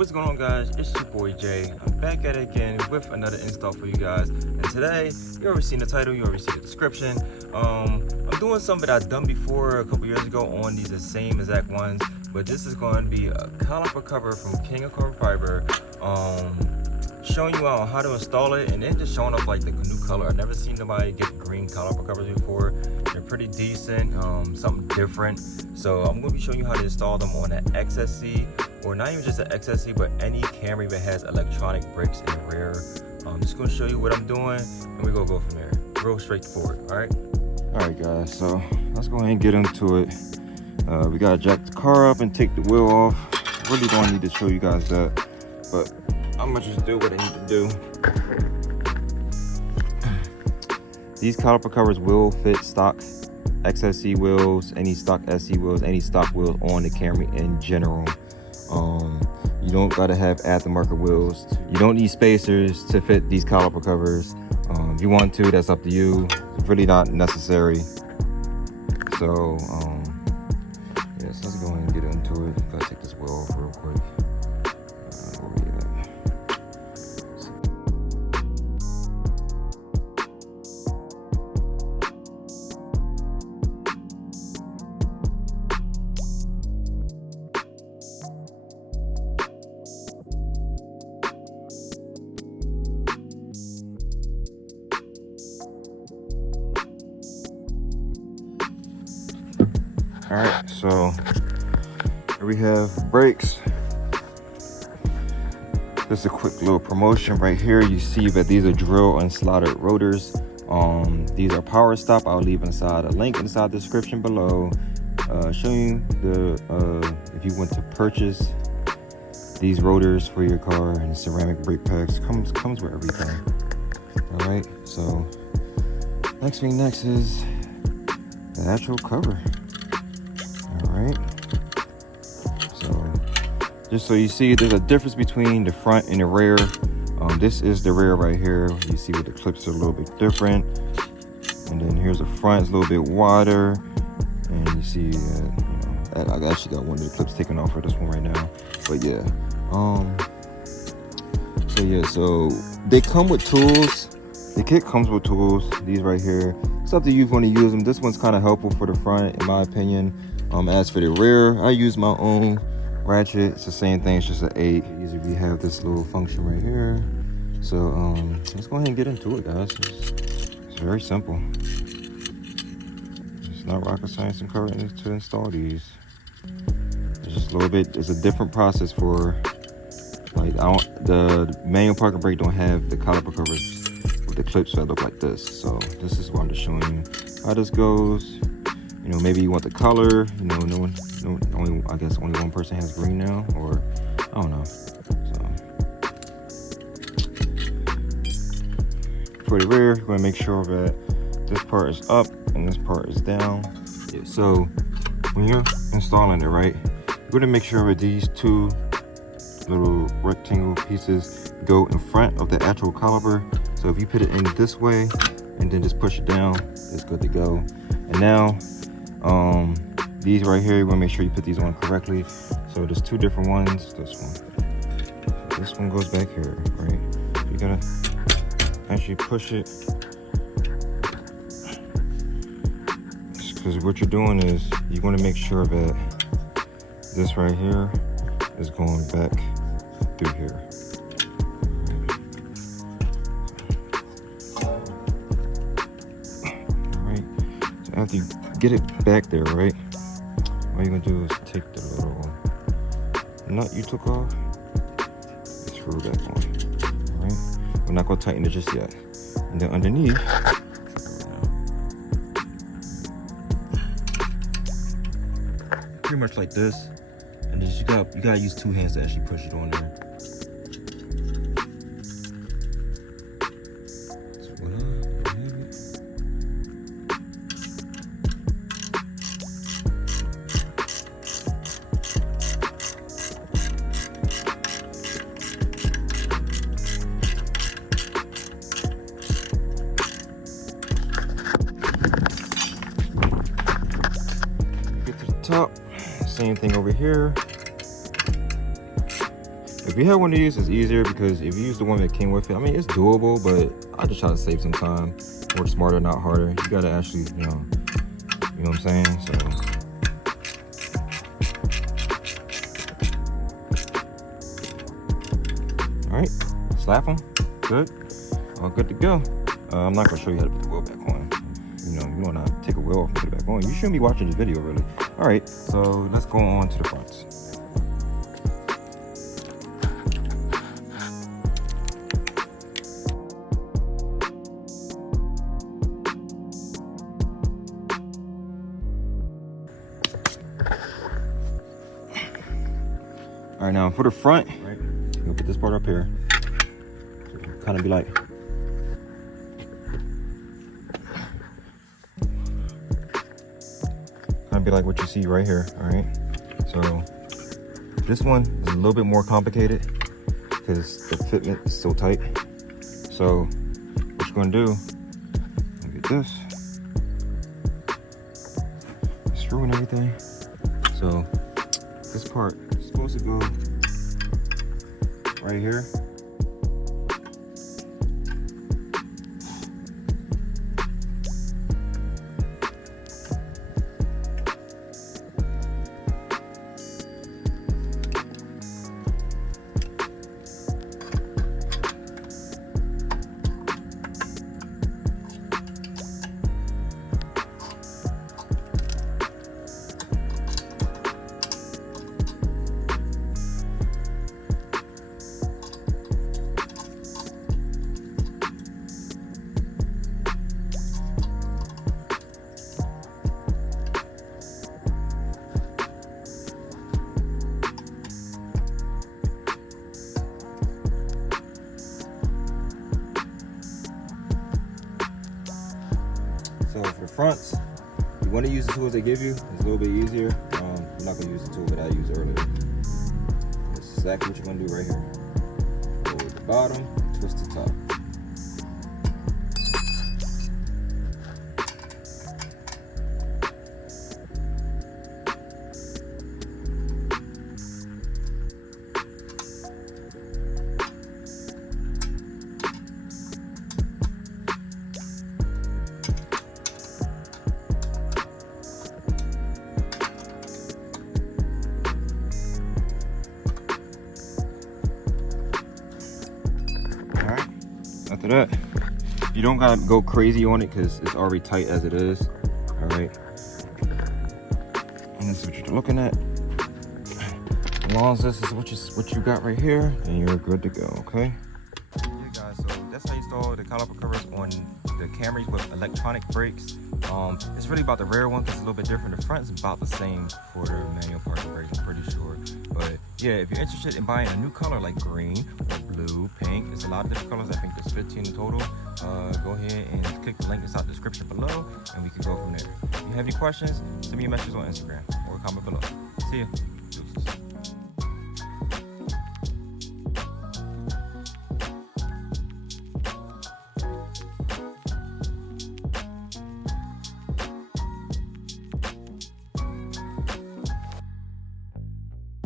What's going on, guys? It's your boy Jay. I'm back at it again with another install for you guys. And today, you already seen the title, you already see the description. I'm doing something that I've done before a couple years ago on these the same exact ones, but this is going to be a caliper cover from King of Carbon Fiber. Showing you how to install it, and then just showing off like the new color. I've never seen nobody get green caliper covers before. They're pretty decent, something different. So I'm going to be showing you how to install them on an XSC, or not even just an XSC, but any Camry that has electronic brakes in the rear. I'm just going to show you what I'm doing, and we're going to go from there. Real straightforward, all right, guys, so let's go ahead and get into it. We got to jack the car up and take the wheel off. Really don't need to show you guys that, but I'm gonna just do what I need to do. These caliper covers will fit stock XSC wheels, any stock SC wheels, any stock wheels on the Camry in general. You don't gotta have aftermarket wheels. You don't need spacers to fit these caliper covers. If you want to, that's up to you. It's really not necessary. So yes, let's go ahead and get into it. Gotta take this wheel off real quick. All right, so here we have brakes. Just a quick little promotion right here. You see that these are drill and slotted rotors. These are power stop. I'll leave inside a link inside the description below, showing the if you want to purchase these rotors for your car, and the ceramic brake packs comes with everything. All right, so next is the actual cover. All right, so just so you see, there's a difference between the front and the rear. This is the rear right here. You see where the clips are a little bit different, and then here's the front. It's a little bit wider, and you see that I actually got one of the clips taken off for this one right now. But yeah, so they come with tools. The kit comes with tools. These right here. It's up to you if you want to use them. This one's kind of helpful for the front, in my opinion. As for the rear, I use my own ratchet. It's the same thing, it's just an 8. We have this little function right here. So let's go ahead and get into it, guys. It's very simple. It's not rocket science and cover to install these. It's just a little bit, it's a different process for, like, the manual parking brake don't have the caliper covers with the clips that look like this. So this is why I'm just showing you how this goes. You know, maybe you want the color, you know, I guess only one person has green now, or I don't know. So for the rear, you're going to make sure that this part is up and this part is down. Yeah, so when you're installing it, right, you're going to make sure that these two little rectangle pieces go in front of the actual caliper. So if you put it in this way and then just push it down, it's good to go. And now these right here, you want to make sure you put these on correctly. So there's two different ones. This one goes back here, right? You gotta actually push it, because what you're doing is you want to make sure that this right here is going back through here. All right, so after you get it back there, right, all you're gonna do is take the little nut you took off, screw it back on. All right, we're not gonna tighten it just yet. And then underneath, pretty much like this, and then you gotta use two hands to actually push it on there. Top, same thing over here. If you have one of these, it's easier because if you use the one that came with it, I mean, it's doable, but I just try to save some time. Work smarter, not harder. You gotta actually, you know what I'm saying? So. All right, slap them, good, all good to go. I'm not gonna show you how to put the wheel back on. You wanna take a wheel off and put it back on. You shouldn't be watching this video, really. All right, so let's go on to the fronts. All right, now for the front, right, you'll put this part up here. So kind of be like, what you see right here. All right, so this one is a little bit more complicated because the fitment is so tight. So what you're gonna do, get this screw and everything. So this part is supposed to go right here. So for the fronts, you want to use the tools they give you. It's a little bit easier. I'm not going to use the tool that I used earlier. That's exactly what you're going to do right here. Go to the bottom, twist the top. After that, you don't gotta go crazy on it because it's already tight as it is. All right, and this is what you're looking at. As long as this is what you got right here, and you're good to go. Okay. Yeah, guys. So that's how you install the caliper covers on the Camrys with electronic brakes. It's really about the rear one because it's a little bit different. The front is about the same for the manual part of the brakes, I'm pretty sure. But yeah, if you're interested in buying a new color like green or blue, pink, it's a lot of different colors. I think there's 15 in total. Go ahead and click the link inside the description below, and we can go from there. If you have any questions, send me a message on Instagram or comment below. See ya. Deuces.